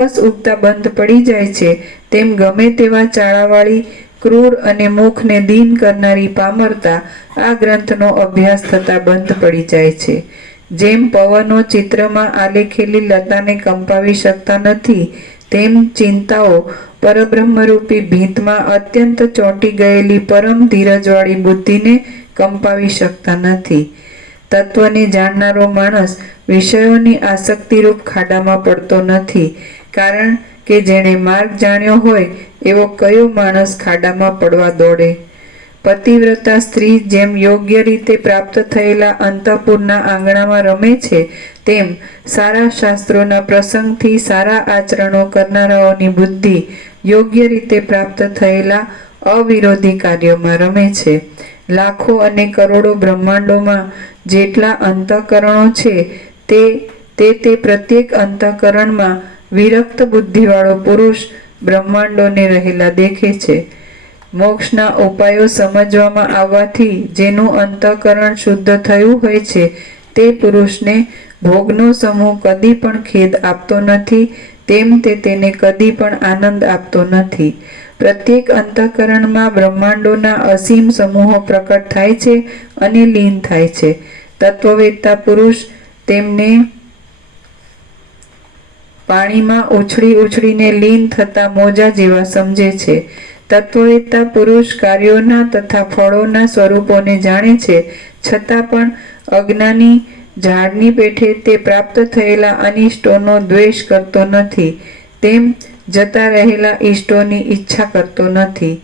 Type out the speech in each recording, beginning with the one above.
બસ ઉગતા બંધ પડી જાય છે, તેમ ગમે તેવા ચાળાવાળી ક્રૂર અને મુખને દીન કરનારી પામરતા આ ગ્રંથનો અભ્યાસ થતા બંધ પડી જાય છે. જેમ પવનો ચિત્રમાં આલેખેલી લતાને કંપાવી શકતા નથી, તેમ ચિંતાઓ પરબ્રહ્મરૂપી ભીંતમાં અત્યંત ચોંટી ગયેલી પરમ ધીરજવાળી બુદ્ધિને કંપાવી શકતા નથી. તત્વને જાણનારો માણસ વિષયોની આસક્તિરૂપ ખાડામાં પડતો નથી, કારણ કે જેણે માર્ગ જાણ્યો હોય એવો કયો માણસ ખાડામાં પડવા દોડે? પતિવ્રતા સ્ત્રી જેમ યોગ્ય રીતે પ્રાપ્ત થયેલા અંતઃપુરના આંગણામાં રમે છે, તેમ સારા શાસ્ત્રોના પ્રસંગથી સારા આચરણો કરનારાઓની બુદ્ધિ યોગ્ય રીતે પ્રાપ્ત થયેલા અવિરોધી કાર્યોમાં રમે છે. લાખો અને કરોડો બ્રહ્માંડોમાં જેટલા અંતઃકરણો છે, તે પ્રત્યેક અંતઃકરણમાં વિરક્ત બુદ્ધિવાળો પુરુષ બ્રહ્માંડોને રહેલા દેખે છે. મોક્ષના ઉપાયો સમજવામાં આવવાથી જેનું અંતઃકરણ શુદ્ધ થયું હોય છે, તે પુરુષને ભોગનો સમૂહ કદી પણ ખેદ આપતો નથી, તેમ તે તેને કદી પણ આનંદ આપતો નથી. પ્રત્યેક અંતઃકરણમાં બ્રહ્માંડોના અસીમ સમૂહો પ્રકટ થાય છે અને લીન થાય છે. તત્વવેત્તા પુરુષ તેમને પાણીમાં ઉછળીને લીન થતા મોજા જેવા સમજે છે. તત્વવેત્તા પુરુષ કાર્યોના તથા ફળોના સ્વરૂપોને જાણે છે, છતાં પણ અજ્ઞાની ઝાડની પેઠે તે પ્રાપ્ત થયેલા અનિષ્ટોનો દ્વેષ કરતો નથી, તેમ જતા રહેલા ઇષ્ટોની ઈચ્છા કરતો નથી.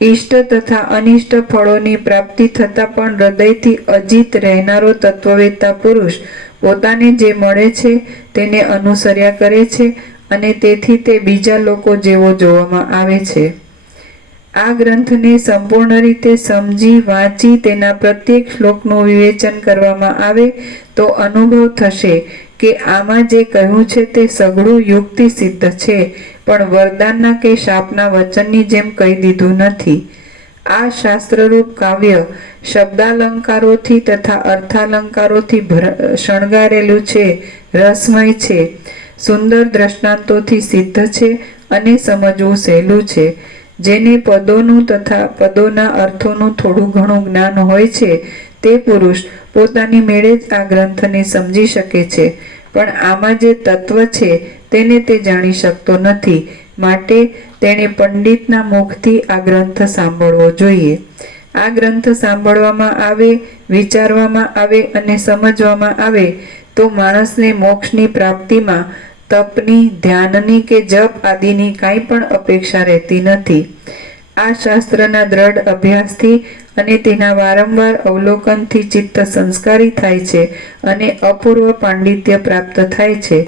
ઇષ્ટ તથા અનિષ્ટ ફળોની પ્રાપ્તિ થતાં પણ હૃદયથી અજીત રહેનારો તત્વવેત્તા પુરુષ પોતાને જે મળે છે તેને અનુસર્યા કરે છે અને તેથી તે બીજા લોકો જેવો જોવામાં આવે છે. આ ગ્રંથને સંપૂર્ણ રીતે સમજી વાંચી તેના પ્રત્યેક શ્લોકનું વિવેચન કરવામાં આવે તો અનુભવ થશે કે આમાં જે કહ્યું છે તે સઘળું યુક્તિ સિદ્ધ છે, પણ વરદાનના કે શાપના વચનની જેમ કહી દીધું નથી. આ શાસ્ત્રરૂપ કાવ્ય શબ્દાલંકારોથી તથા અર્થાલંકારોથી શણગારેલું છે, રસમય છે, સુંદર દ્રષ્ટાંતોથી સિદ્ધ છે અને સમજવું સહેલું છે. જેને પદોનું તથા પદોના અર્થોનું થોડું ઘણું જ્ઞાન હોય છે, તે પુરુષ પોતાની મેળે જ આ ગ્રંથને સમજી શકે છે, પણ આમાં જે તત્વ છે તેને તે જાણી શકતો નથી. માટે તેણે પંડિતના મુખથી આ ગ્રંથ સાંભળવો જોઈએ. આ ગ્રંથ સાંભળવામાં આવે, વિચારવામાં આવે અને સમજવામાં આવે તો માણસને મોક્ષની પ્રાપ્તિમાં તપની, ધ્યાનની કે જપ આદિની કાંઈ પણ અપેક્ષા રહેતી નથી. આ શાસ્ત્રના દ્રઢ અભ્યાસથી અને તેના વારંવાર અવલોકનથી ચિત્ત સંસ્કારી થાય છે અને અપૂર્વ પાંડિત્ય પ્રાપ્ત થાય છે.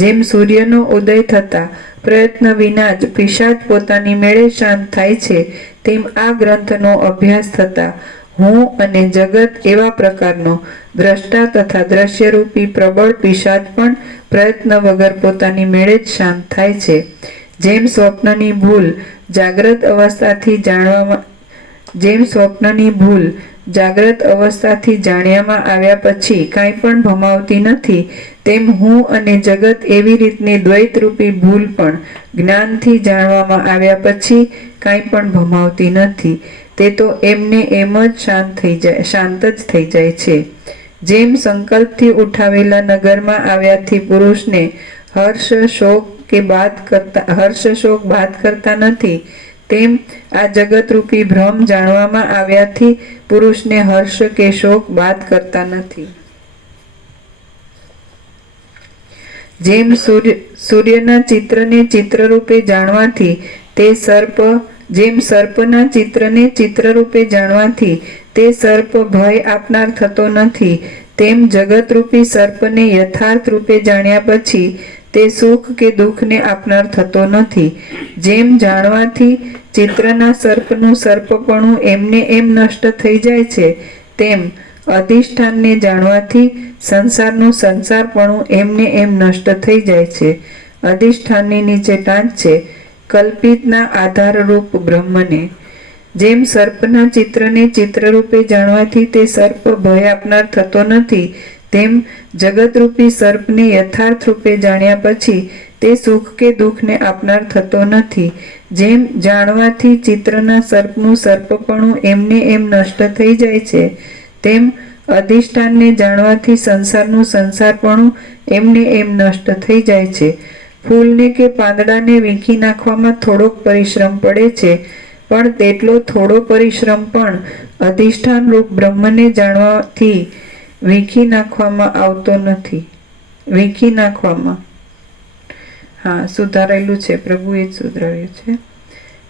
જેમ સૂર્યનો ઉદય થતા પ્રયત્ન વિના જ પિશાચ પોતાની મેળે શાંત થાય છે, તેમ આ ગ્રંથનો અભ્યાસ થતા હું અને જગત એવા પ્રકારનો દ્રષ્ટા તથા દ્રશ્યરૂપી પ્રબળ પિશાચ પણ પ્રયત્ન વગર પોતાની મેળે જ શાંત થાય છે. જેમ સ્વપ્નની ભૂલ જાગ્રત અવસ્થાથી જાણ્યામાં આવ્યા પછી કાંઈ પણ ભમાવતી નથી, તેમ હું અને જગત એવી રીતની દ્વૈતરૂપી ભૂલ પણ જ્ઞાનથી જાણવામાં આવ્યા પછી કાંઈ પણ ભમાવતી નથી. તે તો એમને એમ જ શાંત જ થઈ જાય છે. જેમ સંકલ્પથી ઉઠાવેલા નગરમાં આવ્યાથી પુરુષને હર્ષ શોક બાદ કરતા નથી, તેમ આ જગતરૂપી ભ્રમ જાણવામાં આવ્યાથી પુરુષને હર્ષ કે શોક બાદ કરતા નથી. જેમ સૂર્યના ચિત્રને ચિત્રરૂપે જાણવાથી સર્પના ચિત્રને ચિત્રરૂપે જાણવાથી તે સર્પ ભય આપનાર થતો નથી, તેમ જગતરૂપી સર્પને યથાર્થ રૂપે જાણ્યા પછી તે સુખ કે દુઃખને આપનાર થતો નથી. જેમ જાણવાથી ચિત્રના સર્પનું સર્પપણું એમને એમ નષ્ટ થઈ જાય છે, તેમ અધિષ્ઠાનને જાણવાથી સંસારનું સંસારપણું એમને એમ નષ્ટ થઈ જાય છે. અધિષ્ઠાનની નીચે ટાંચ છે, કલ્પિતના આધારરૂપ બ્રહ્મને. જેમ સર્પના ચિત્રને ચિત્રરૂપે જાણવાથી તે સર્પ ભય આપનાર થતો નથી, તેમ જગતરૂપી સર્પને યથાર્થ રૂપે જાણ્યા પછી તે સુખ કે દુઃખને આપનાર થતો નથી. જેમ જાણવાથી ચિત્રના સર્પનું સર્પપણું એમને એમ નષ્ટ થઈ જાય છે, તેમ અધિષ્ઠાનને જાણવાથી સંસારનું સંસારપણું એમને એમ નષ્ટ થઈ જાય છે. ફૂલને કે પાંદડાને વીંખી નાખવામાં થોડોક પરિશ્રમ પડે છે, પણ તેટલો થોડો પરિશ્રમ પણ અધિષ્ઠાન રૂપ બ્રહ્મને જાણવાથી વીંખી નાખવામાં આવતો નથી. સુધારેલું છે, પ્રભુએ જ સુધરાવ્યું છે.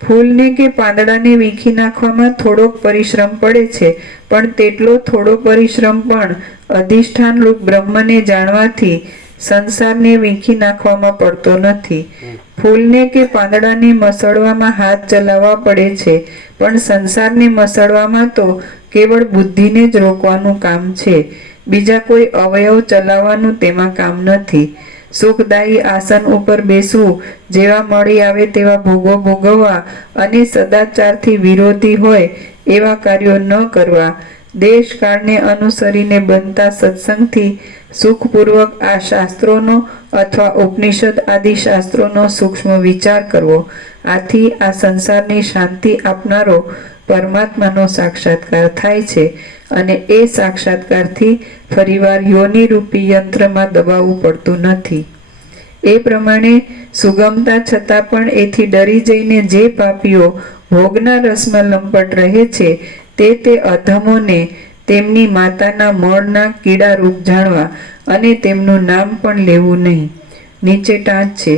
ફૂલને કે પાંદડાને વીંખી નાખવામાં થોડોક પરિશ્રમ પડે છે, પણ તેટલો થોડો પરિશ્રમ પણ અધિષ્ઠાન રૂપ બ્રહ્મને જાણવાથી સંસારને વીંખી નાખવામાં પડતો નથી. ફૂલને કે પાંદડાને મસળવામાં હાથ ચલાવવા પડે છે, પણ સંસારને મસળવામાં તો કેવળ બુદ્ધિને જ રોકવાનું કામ છે. બીજા કોઈ અવયવ ચલાવવાનું તેમાં કામ નથી. સુખદાયી આસન ઉપર બેસવું, જેવા મળી આવે તેવા ભોગો ભોગવવા અને સદાચારથી વિરોધી હોય એવા કાર્યો ન કરવા, દેશ કાળને અનુસરીને બનતા સત્સંગથી સુખપૂર્વક આ શાસ્ત્રોનો અથવા ઉપનિષદ આદિ શાસ્ત્રોનો સૂક્ષ્મ વિચાર કરવો. આથી આ સંસારની શાંતિ આપનારો પરમાત્માનો સાક્ષાત્કાર થાય છે અને એ સાક્ષાત્કારથી ફરીવાર યોનિરૂપી યંત્રમાં દબાવવું પડતું નથી. એ પ્રમાણે સુગમતા છતાં પણ એથી ડરી જઈને જે પાપીઓ ભોગના રસમાં લંપટ રહે છે, તે અધમોને તેમની માતાના મળના કીડારૂપ જાણવા અને તેમનું નામ પણ લેવું નહીં. નીચે ટાંચ છે.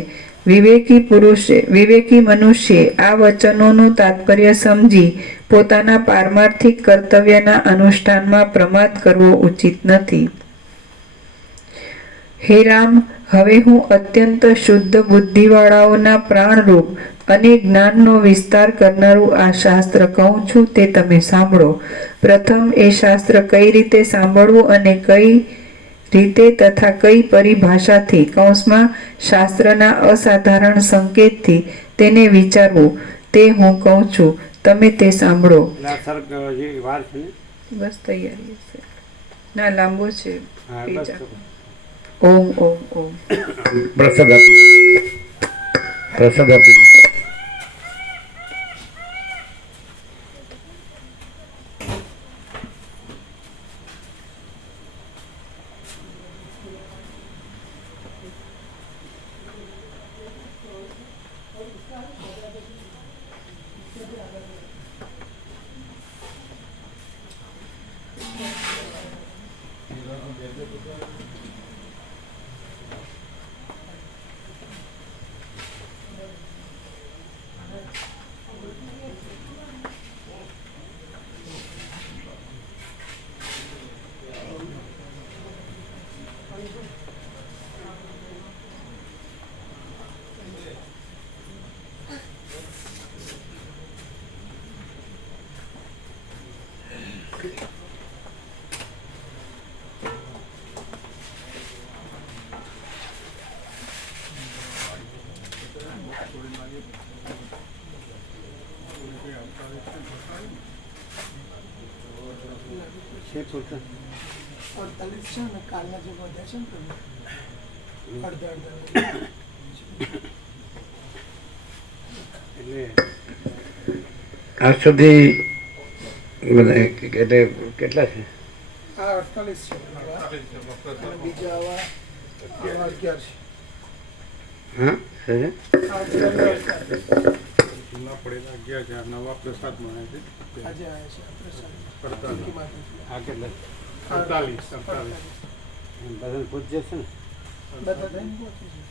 વિવેકી મનુષ્યે આ વચનોનું તાત્પર્ય સમજી પોતાના પારમાર્થિક કર્તવ્યના અનુષ્ઠાનમાં પ્રમાદ કરવો ઉચિત નથી. હે રામ, હવે હું અત્યંત શુદ્ધ બુદ્ધિવાળાઓના પ્રાણરૂપ અને જ્ઞાનનો વિસ્તાર કરનારું આ શાસ્ત્ર કહું છું, તે તમે સાંભળો. પ્રથમ એ શાસ્ત્ર કઈ રીતે સાંભળવું અને કઈ રીતે તથા કઈ પરિભાષાથી શાસ્ત્રના અસાધારણ સંકેતથી તેને વિચારવું તે હું કહું છું, તમે તે સાંભળો. બસ તૈયારી છે. ના, લાંબો છે. ઓમ ઓમ ઓમ. પ્રસાદ આપી. છે 48 છે ને કાલના જે બધા છે ને અડધા એટલે આજ સુધી એટલે કેટલા છે? આ 48 છે, બીજા આવા 11 છે. હા, છે જૂના પડેલા 11 નવા પ્રસાદ મળે છે. આજે આવ્યા છે પ્રસાદ. આ કેટલા? 48. બધાને પૂછજે છે ને બધા થઈને પહોંચી છે.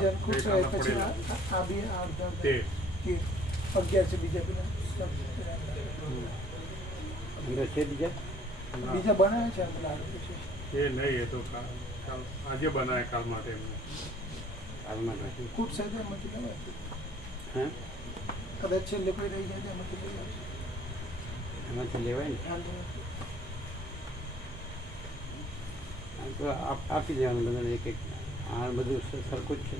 જેમ ખુશ રહે પછી આ બી આ અડધા 11 છે. બીજા પેલા છે બીજા બનાવે છે પેલા એ નહીં, એ તો આજે બનાવે કાલ માટે એમને. ખૂબ સાહેબ એમાંથી લેવાય. હા, કદાચ છેલ્લે કોઈ રહી જાય એમાંથી લઈ આવશે. એમાંથી લેવાય ને તો આપી દેવાનું બધાને એક. આ બધું સરખું જ છે.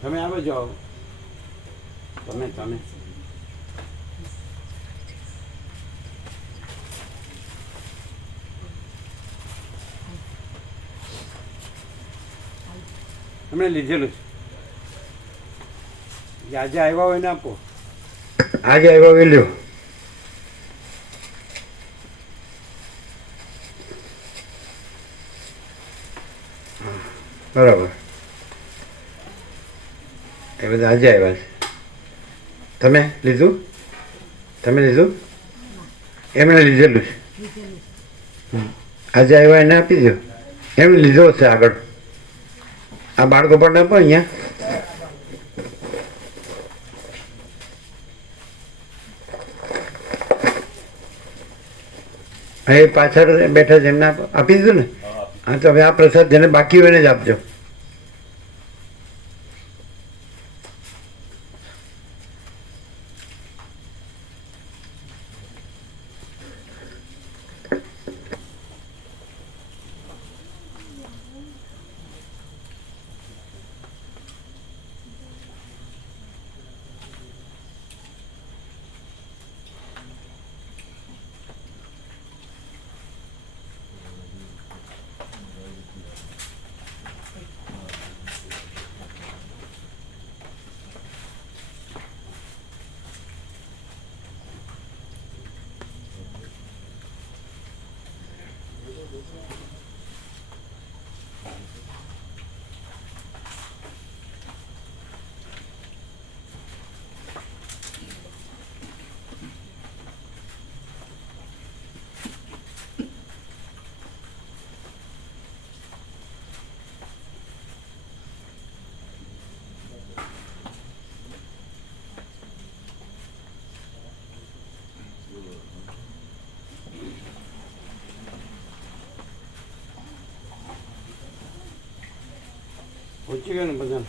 તમે આવે જાઓ. તમે એમણે લીધેલું છે આજે આવ્યા હોય ને આપો આજે આવ્યો વેલ્યો બરાબર એ બધા આજે આવ્યા છે તમે લીધું એમણે લીધેલું છે આજે આવ્યા એને આપી દો એમણે લીધો છે આગળ આ બાળકો પણ આપો અહીંયા એ પાછળ બેઠા છે એમને આપી દીધું ને હા તો હવે આ પ્રસાદ જેને બાકી હોય ને જ આપજો પહોંચી ગયો ને બધા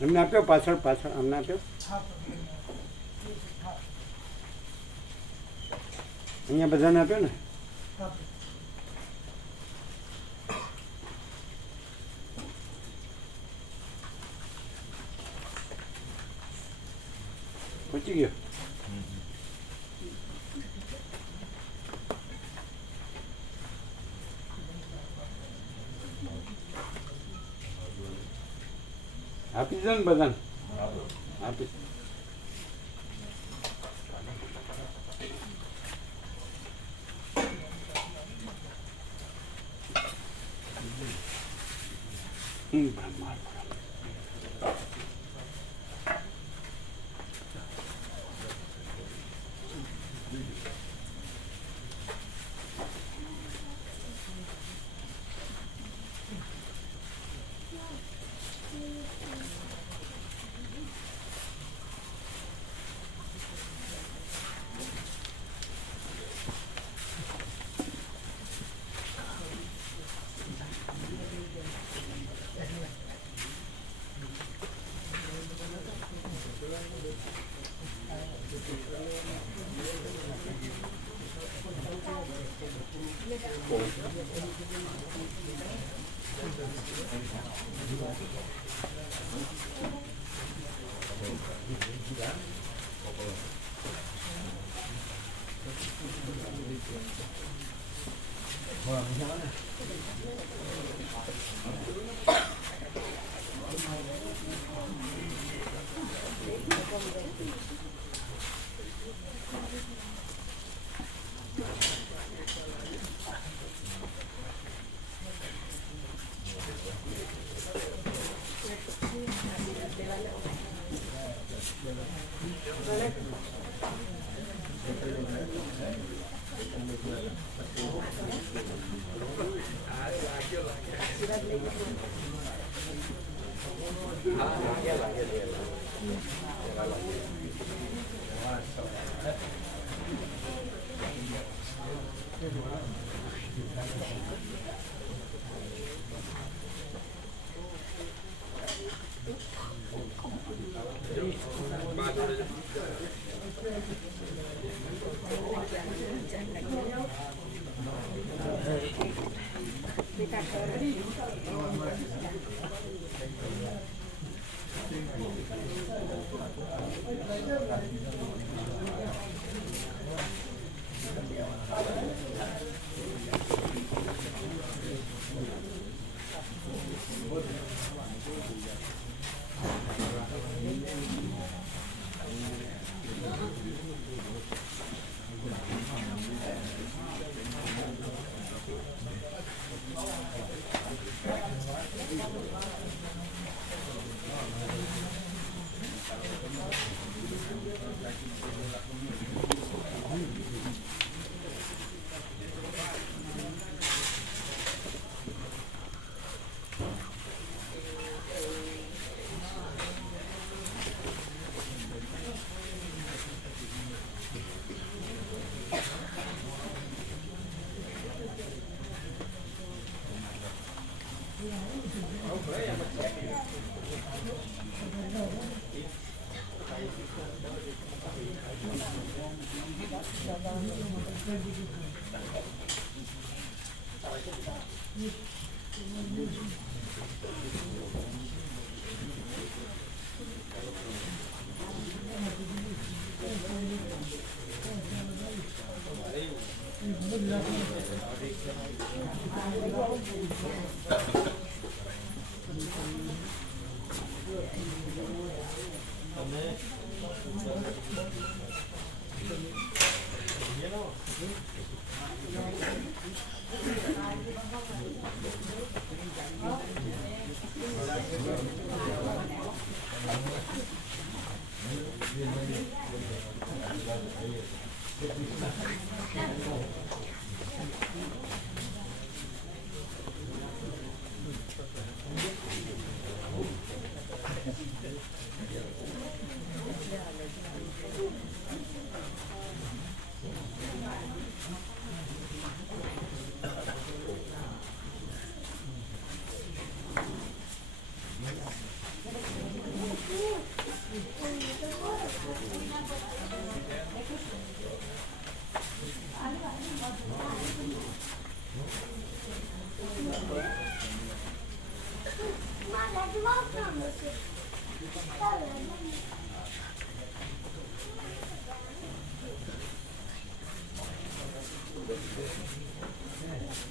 એમને આપ્યો પાછળ અમને આપ્યો અહીંયા બધાને આપ્યો ને પહોંચી ગયો આપી દો ને બધાને આપી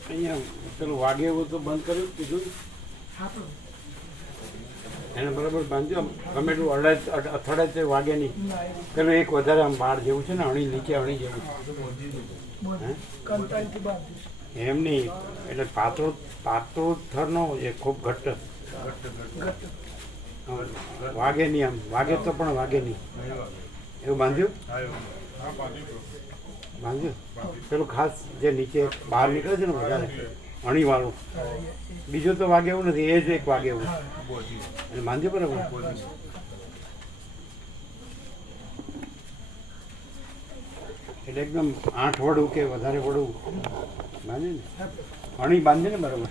અહીંયા પેલું વાગે એવું તો બંધ કર્યું કીધું એને બરાબર બાંધ્યો ગમે એટલું અથડાય તો વાગે નહીં. પેલું એક વધારે આમ બાળ જેવું છે ને અણી નીચે અણી જેવું એમ નહીં એટલે પાતળો થર ન હોય ખૂબ ઘટ્ટ વાગે નહીં આમ વાગે તો પણ વાગે નહીં એવું બાંધ્યું બાંધ્યું પેલું ખાસ જે નીચે બહાર નીકળે છે ને વધારે અણીવાળું બીજું તો વાગે એવું નથી એ જ એક વાગે એવું એટલે બાંધ્યું બરાબર એટલે એકદમ 8 વડું કે વધારે વડું બાંધે ને અણી બાંધે ને બરાબર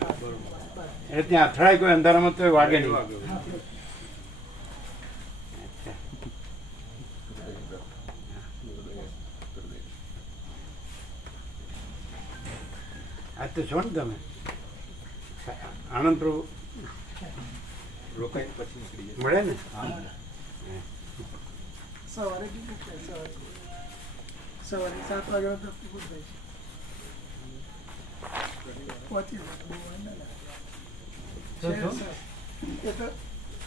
એટલે ત્યાં અથડાય કોઈ અંધારામાં તો વાગે નહીં. આજ તો છો ને તમે આનંદ પ્રભુ રોકાઈ પછી નીકળી જાય. મળે ને સવારે કેટલું થાય? સવારે 7 વાગ્યા તો પૂરું થાય છે. પહોંચી જાય બહુ વાર ના લાગે. એ તો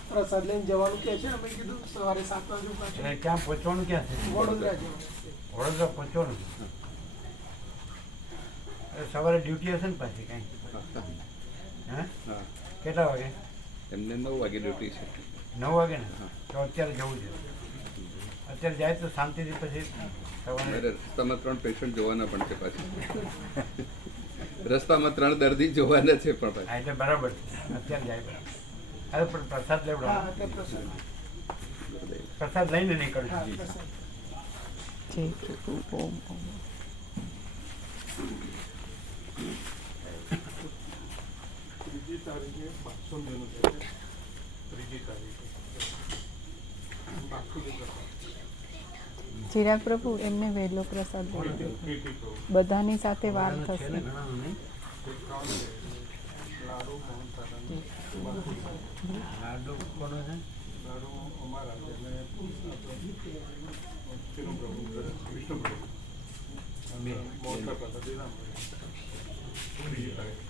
પ્રસાદ લઈને જવાનું કહે છે. અમે કીધું સવારે 7 વાગે પાછું એટલે ક્યાં પહોંચવાનું ક્યાં છે? વડોદરા જવાનું છે. વડોદરા પહોંચવાનું સવારે ડ્યુટી હશે ને પાછી કાંઈ હા હા કેટલા વાગે? એમને 9 વાગે ડ્યુટી છે. 9 વાગે ને તો અત્યારે જવું છે. અત્યારે જાય તો શાંતિથી પછી સવારે મારે રસ્તામાં 3 પેશન્ટ જોવાના પણ છે પાછું. રસ્તામાં 3 દર્દી જોવાના છે પણ પાછું. હા એટલે બરાબર છે. અત્યારે જાય બરાબર. હવે પણ પ્રસાદ હા લેવડાવો. એટલે પ્રસાદ. પ્રસાદ લઈને હા નીકળજો. પ્રસાદ. જય પ્રભુ ઓમ ઓમ તારીખે 500 છે, ત્રીજી તારીખે 500 ચિરાગ પ્રભુ એમને વહેલો પ્રસાદ દેવો. બધાની સાથે વાત થશે. લાડુ મોહનથાળ લાડુ કોનો છે? લાડુ અમારા એટલે વિષ્ણુ પ્રભુ મોહનથાળ પ્રસાદ દીધા ત્રીજી તારીખે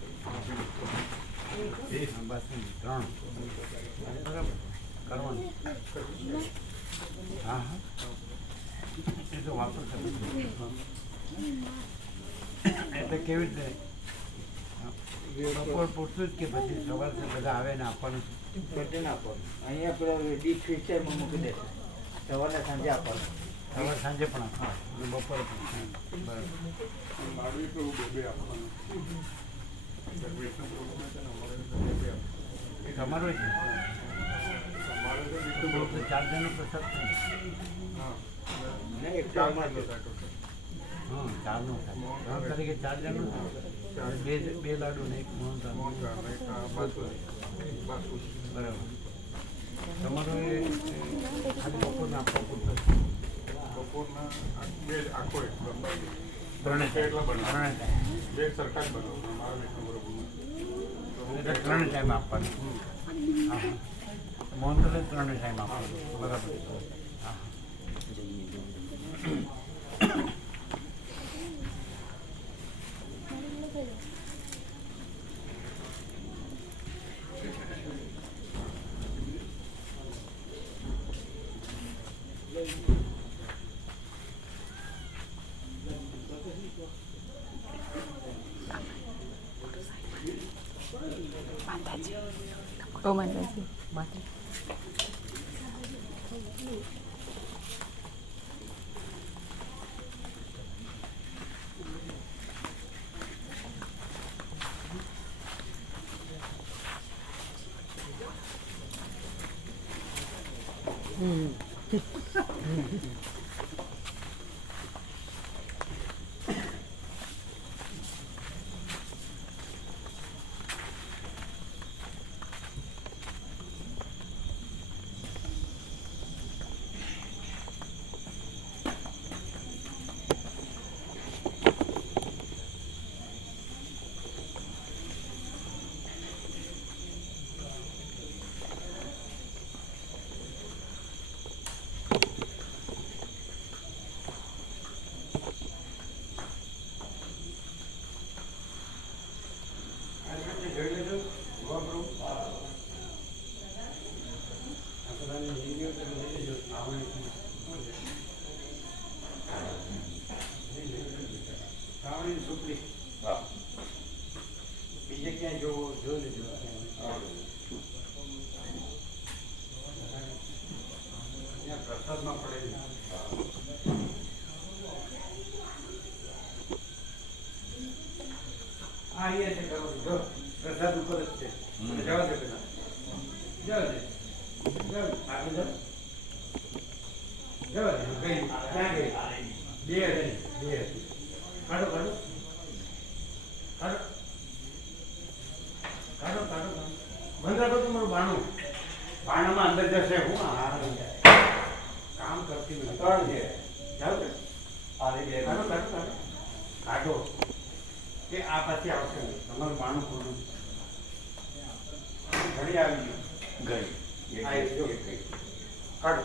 બસ 3 બરાબર કરવાનું. હા હા એ તો વાપર એટલે કેવી રીતે બપોર પૂરતું જ કે પછી સવાર બધા આવે ને આપવાનું છે? બધે ના આપો. અહીંયા પેલો ડીશ ફીશ છે એમાં મૂકી દેશે. સવારે સાંજે આપવાનું. સવાર સાંજે પણ આપવાનું અને બપોરે પણ. બરાબર. લાડુ પેલું બે આપવાનું વિષ્ણુ પ્રભુને છે ને અમારે બે આપવાનું. એ તમારું જ અમારે તો વિષ્ણુ બહુ પ્રભુ 4 જણનો પ્રસાદ છે. હા ને એક ચાર ટાઈમ કિલો થાય ટોટલ. હા 4નો થાય. 3 તારીખે 4 જણનો થાય. બે લાડુ ને એક મોહનથાળ. મોહનથાળ ને એક બાસુંદી. બરાબર. તમારું એ ખાલી બપોરના આપવા પૂરતું જ. બપોરના બે આખો એક ત્રણે એટલા બનાવો. ત્રણે ટાઈમ. બે સરખા જ બનાવો અમારા વિષ્ણુ પ્રભુના. એટલે 3 ટાઈમ આપવાનું. હા હા મોહનથાળ 3 ટાઈમ આપવાનું. બરાબર. હા હા. ઓ માતાજી. બીજે ક્યાંય જોઈ લેજો. પ્રસાદમાં પડે. હા અહીંયા છે જો પ્રસાદ ઉપર જ છે. જવા દે પેલા જવા દે આગળ જવા દે ગઈ ક્યાં ગઈ? બે હતી. કાઢો કાઢો કાઢો કાઢો કાઢો બંધ રાખો તમારું બાણું. બાણામાં અંદર જશે. હું કામ કરતી નથી. 3 છે. જાઓ કે કાઢો કાઢો કાઢો કાઢો કે આ પછી આવશે તમારું બાણું ખોલું. ઘડી આવી ગયું. ગઈ કાઢો